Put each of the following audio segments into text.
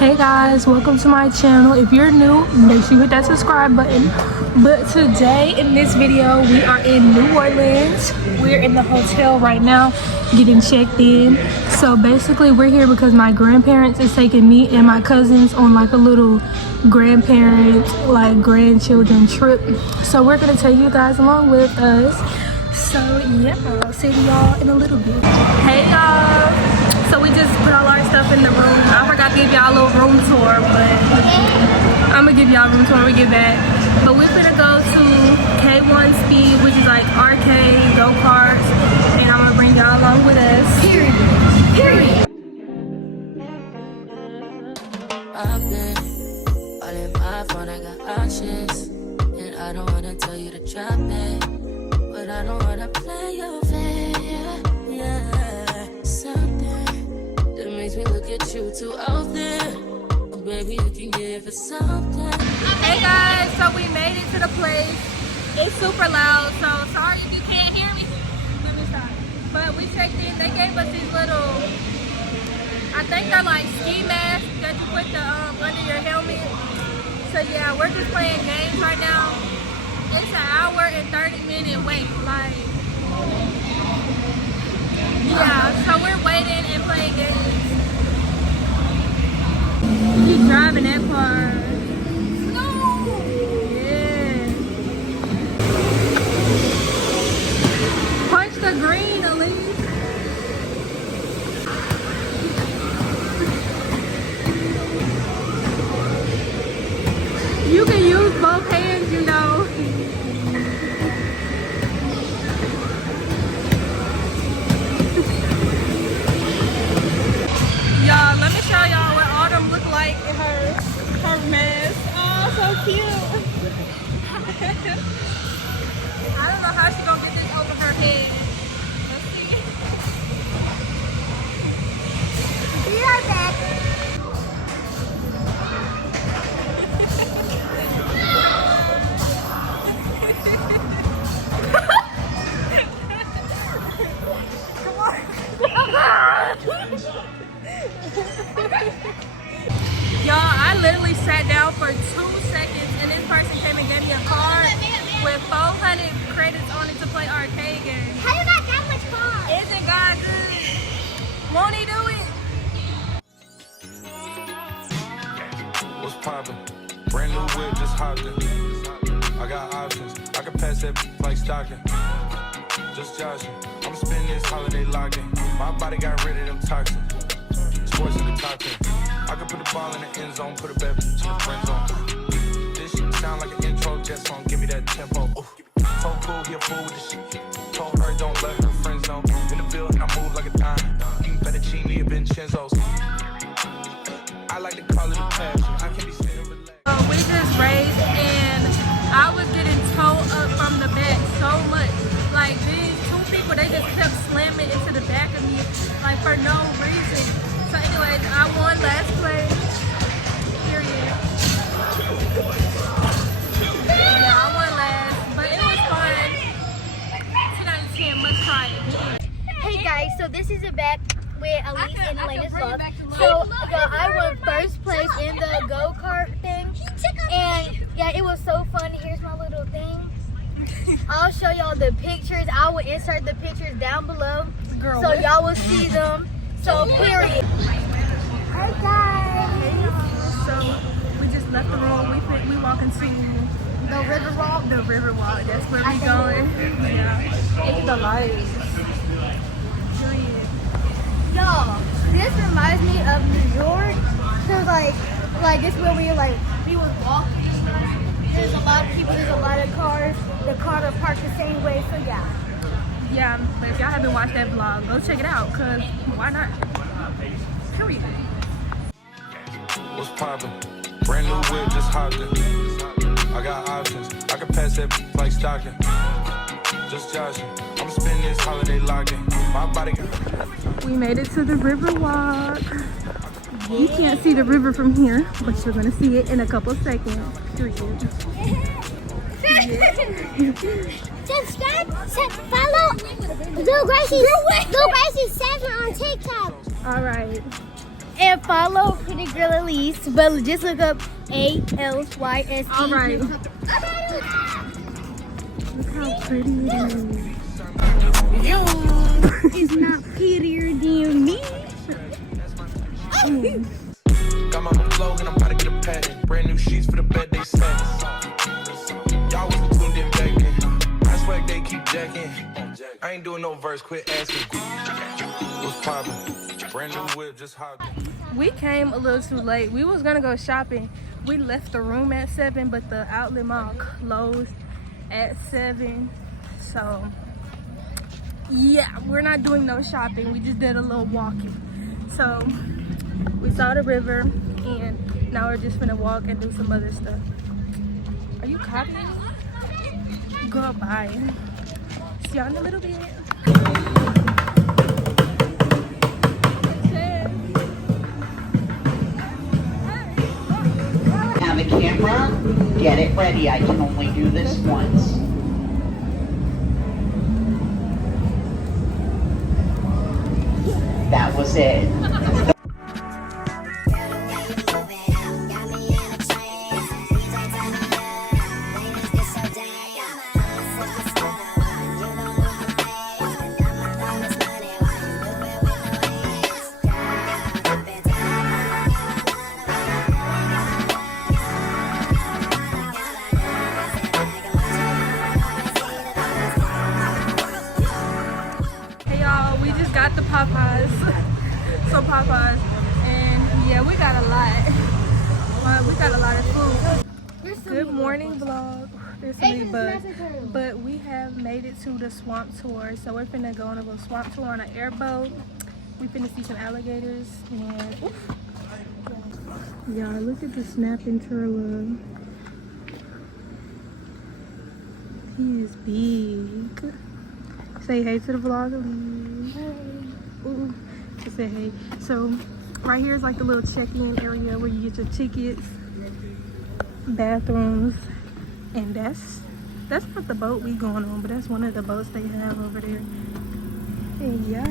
Hey guys, welcome to my channel. If you're new, make sure you hit that subscribe button. But today in this video, we are in New Orleans. We're in the hotel right now getting checked in. So basically we're here because my grandparents is taking me and my cousins on like a little grandparent, like grandchildren trip. So we're gonna take you guys along with us. So yeah, I'll see y'all in a little bit. Hey y'all. So we just put all our stuff in the room. I forgot to give y'all a little room tour, but I'm gonna give y'all a room tour when we get back. But we're gonna go to K1 Speed, which is like arcade, go-karts, and I'm gonna bring y'all along with us. Period. I've been all in my phone, I got options, and I don't wanna tell you to drop it, but I don't wanna play your fair, yeah, something that makes me look at you too out there. Oh, baby, you can give it something. Hey guys, so we made it to the place. It's super loud, so sorry if you can't hear me. Let me stop. But we checked in. They gave us these little, I think they're like ski masks that you put the under your helmet. So yeah, we're just playing games right now. It's an hour and 30-minute wait. Like, yeah, so we're waiting and playing games. He's driving that car. No! Yeah. Punch the green, Elise. You can use both hands, you know. Y'all, let me show y'all what Autumn look like in her mask. Oh, so cute. I don't know how she's gonna get this over her head. Let's see. Be right back. Y'all, I literally sat down for 2 seconds and this person came and gave me a card with 400 credits on it to play arcade games. How you got that much fun? Isn't God good? Won't he do it? What's poppin'? Brand new whip, just hopped in. I got options. I can pass that like stocking. Just joshing. I'm spending this holiday locking. My body got rid of them toxins. Sports in the top 10. I can put the ball in the end zone, put a bad bitch in the friend zone. This shit sound like an intro jet song. Give me that tempo. Ooh. Told cool, he a fool with this shit. Told her don't let her friends know. In the building, I move like a dime. Eating fettuccine at Vincenzo's. I like to call it a passion. I can be sitting relaxed. We just raced and I was getting towed up from the back so much. Like these 2 people, they just kept slamming into the back of me like for no reason. So anyways, I won last place. Period. Yeah, I won last, but it was fun. 10 out of 10, must try it. Hey guys, so this is a back with Elise and Elena's vlog. So I won first place in the go-kart thing. And yeah, it was so fun. Here's my little thing. I'll show y'all the pictures. I will insert the pictures down below. Girl, so y'all will see them. So period. Hey guys. So we just left the room. We walking to The river walk. the river walk. That's where we going. Yeah. It's the lights. Period. Y'all, this reminds me of New York. Cause like this where we was walking. There's a lot of people. There's a lot of cars. The cars are parked the same way. So yeah. Yeah, but if y'all haven't watched that vlog, go check it out, cause why not? Period. What's poppin'? Brand new whip, just hopped in. I got options. I can pass that like stocking. Just joshing. I'm spending this holiday locking. My body got. We made it to the river walk. You can't see the river from here, but you're gonna see it in a couple seconds. Period. Subscribe, follow Lil Gracie's 7 on TikTok. All right. and follow Pretty Girl Elise, but just look up ALYSE. All right. Look how pretty it is. It's not prettier than me. Got my flow and I'm about to get a patent. Brand new sheets for the bed they set. Y'all wasn't tuned in bacon. I swear they keep jacking. I ain't doing no verse, quit asking. What's poppin'? Brand new whip, just hopping. We came a little too late. We was gonna go shopping. We left the room at 7, but the outlet mall closed at 7. So yeah, we're not doing no shopping. We just did a little walking. So we saw the river, and now we're just gonna walk and do some other stuff. Are you copying me? Goodbye. See y'all in a little bit. Now the camera, get it ready. I can only do this once. That was it. Got the Popeyes, some Popeyes, and yeah, we got a lot. We got a lot of food. Good morning vlog. But we have made it to the swamp tour, so we're finna go on a little swamp tour on an airboat. We finna see some alligators, and oof. Y'all, look at the snapping turtle. He is big. Say hey to the vlog, Elise. Hey. Ooh, just say hey. So right here is like the little check-in area where you get your tickets, bathrooms, and that's not the boat we going on, but that's one of the boats they have over there. And yeah.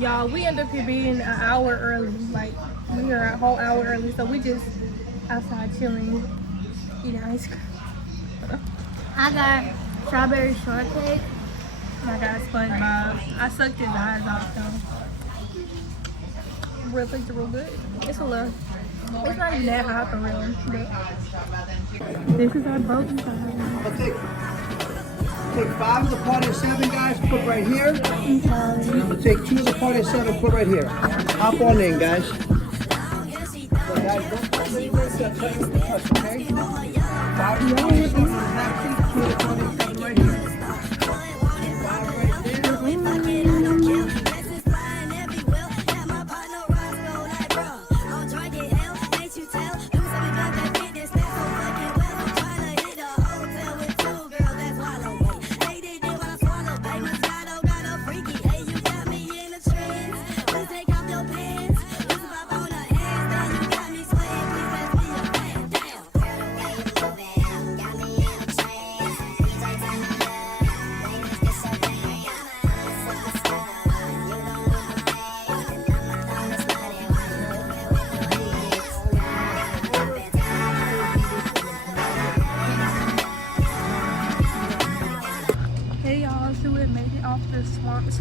Y'all, we ended up here being an hour early. Like, we were a whole hour early, so we just outside chilling, eating ice cream. I got strawberry shortcake. And I got SpongeBob. I sucked his eyes off though. Real things are real good. It's a little, it's not even that hot for real. But this is our boat. Take 5 of the party of 7, guys, put right here. We'll take 2 of the party of 7, put right here. Hop on in, guys. So guys, don't touch the touch, okay? 5 of the party of 7 on the back seat, 2 of the party of 7 right here. 5 right there.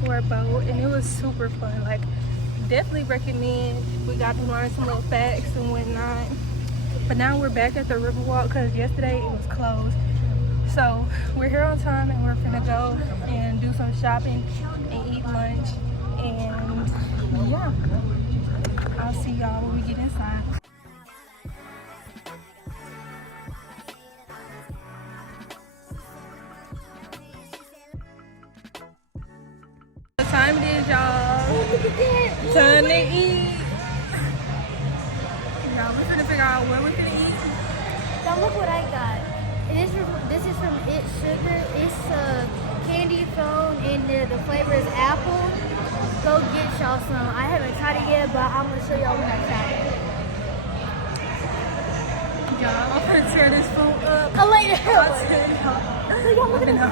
Tour boat, and it was super fun. Like, definitely recommend. We got to learn some little facts and whatnot, but now we're back at the Riverwalk because yesterday it was closed. So we're here on time, and we're gonna go and do some shopping and eat lunch, and yeah, I'll see y'all when we get inside. What time it is, y'all? Time to eat. Y'all, we're gonna figure out where we're gonna eat. Now look what I got. This is from It's Sugar. It's candy cone, and the flavor is apple. Go get y'all some. I haven't tried it yet, but I'm gonna show y'all when I try it. Y'all, I'm gonna tear this food up. Oh, later. Y'all look at that.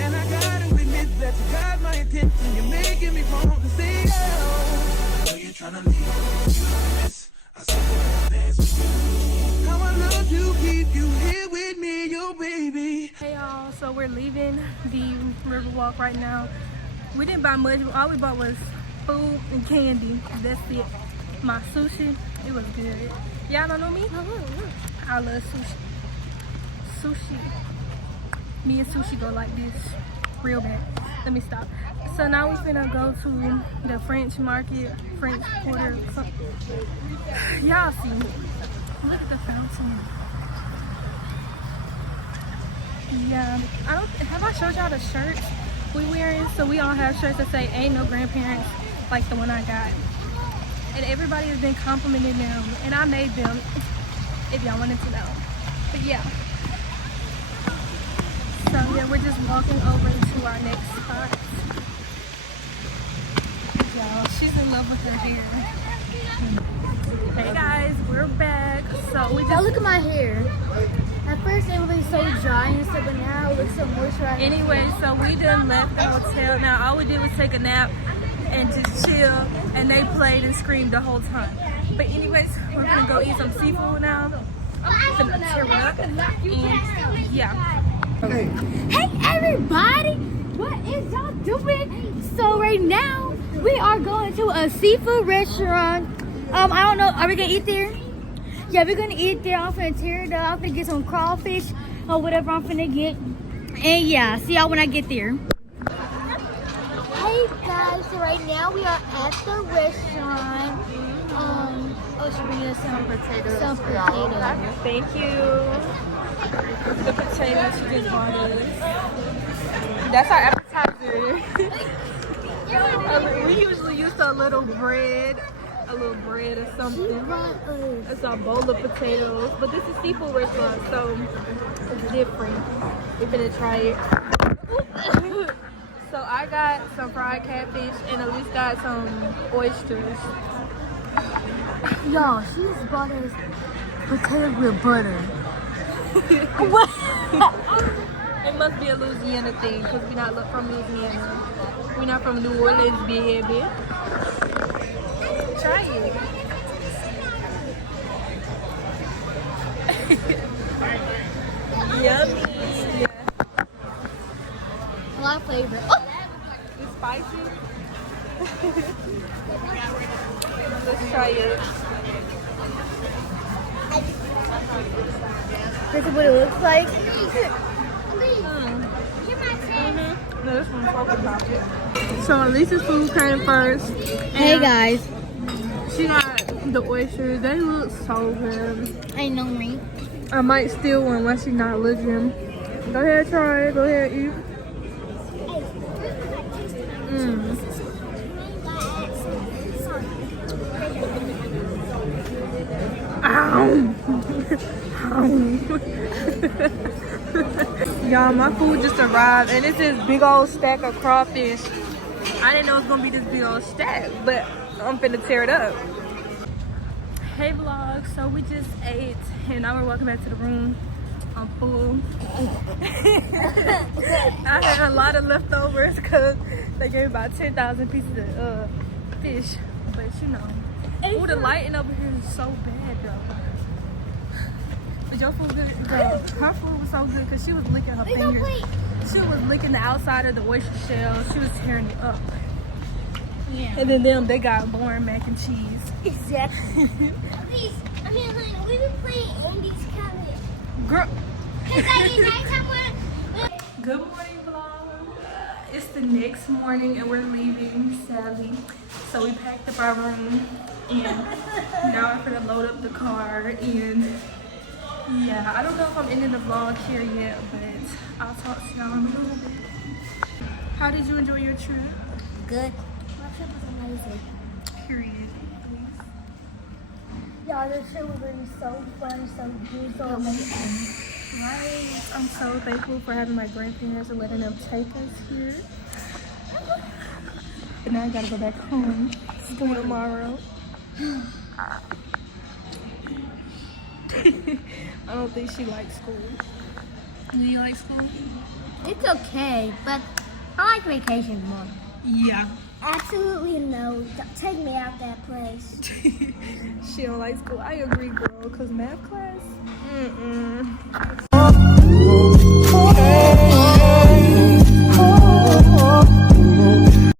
And I gotta admit that you got my attention. You're making me want to say oh. I know you're trying to leave. You miss. I saw the dance with you. How I love to keep you here with me, you baby. Hey y'all, so we're leaving the Riverwalk right now. We didn't buy much. All we bought was food and candy. That's it. My sushi, it was good. Y'all don't know me? I love sushi. Sushi. Me and sushi go like this. Real bad. Let me stop. So now we're finna go to the French market, French Quarter. Y'all see. Look at the fountain. Yeah, have I showed y'all the shirts we wearing? So we all have shirts that say ain't no grandparents like the one I got. And everybody has been complimenting them, and I made them, if y'all wanted to know. But yeah. So yeah, we're just walking over to our next spot. Y'all, she's in love with her hair. Hey guys, we're back. So we Now just look at my hair. At first it was so dry and stuff, but now it looks so moisturized. Anyway, so we done left the hotel. Now all we did was take a nap and just chill, and they played and screamed the whole time. But anyways, we're gonna go eat some seafood now. Gonna tear it up, and yeah. Hey everybody, what is y'all doing? So right now we are going to a seafood restaurant. I don't know, are we gonna eat there? Yeah, we're gonna eat there. I'm finna tear it up. I'm finna get some crawfish or whatever I'm finna get. And yeah, see y'all when I get there. Hey guys, so right now we are at the restaurant. Oh, she bringing us some potatoes. Some potatoes. Thank you. The potatoes she just bought us. That's our appetizer. We usually use a little bread or something. It's a bowl of potatoes, but this is seafood restaurant, so it's different. We're gonna try it. So I got some fried catfish, and Elise got some oysters. Y'all, she just bought us potatoes with butter. What? It must be a Louisiana thing, because we're not from Louisiana. We're not from New Orleans, baby. Try it. Yummy. Yeah. A lot of flavor. Oh! It's spicy. Let's try it. This is what it looks like. No, this one's talking about it. So Elise's food came first. Hey guys. She got the oysters. They look so good. I know me. I might steal one once she's not looking. Go ahead, try it. Go ahead, eat. Y'all, my food just arrived, and it's this big old stack of crawfish. I didn't know it was gonna be this big old stack, but I'm finna tear it up. Hey vlog, so we just ate, and now we're walking back to the room. I'm full. I had a lot of leftovers because they gave about 10,000 pieces of fish, but you know. Ooh, the lighting over here is so bad though. But your food good? Girl, her food was so good because she was licking her fingers. She was licking the outside of the oyster shell. She was tearing it up. Yeah. And then they got boring mac and cheese. Exactly. Please, I mean, like, we've been playing Andy's Cabinet. Girl. Good morning vlog. It's the next morning and we're leaving, sadly. So we packed up our room and now I'm gonna load up the car, and yeah, I don't know if I'm ending the vlog here yet, but I'll talk to y'all in a little bit. How did you enjoy your trip? Good. My trip was amazing. Period. Y'all, this trip was really so fun, so good, so amazing. Right. I'm so thankful for having my grandparents and letting them take us here. but now I gotta go back home. School tomorrow. I don't think she likes school. Do you like school? It's okay, but I like vacation more. Yeah. Absolutely no. Don't take me out that place. She don't like school. I agree, girl, because math class,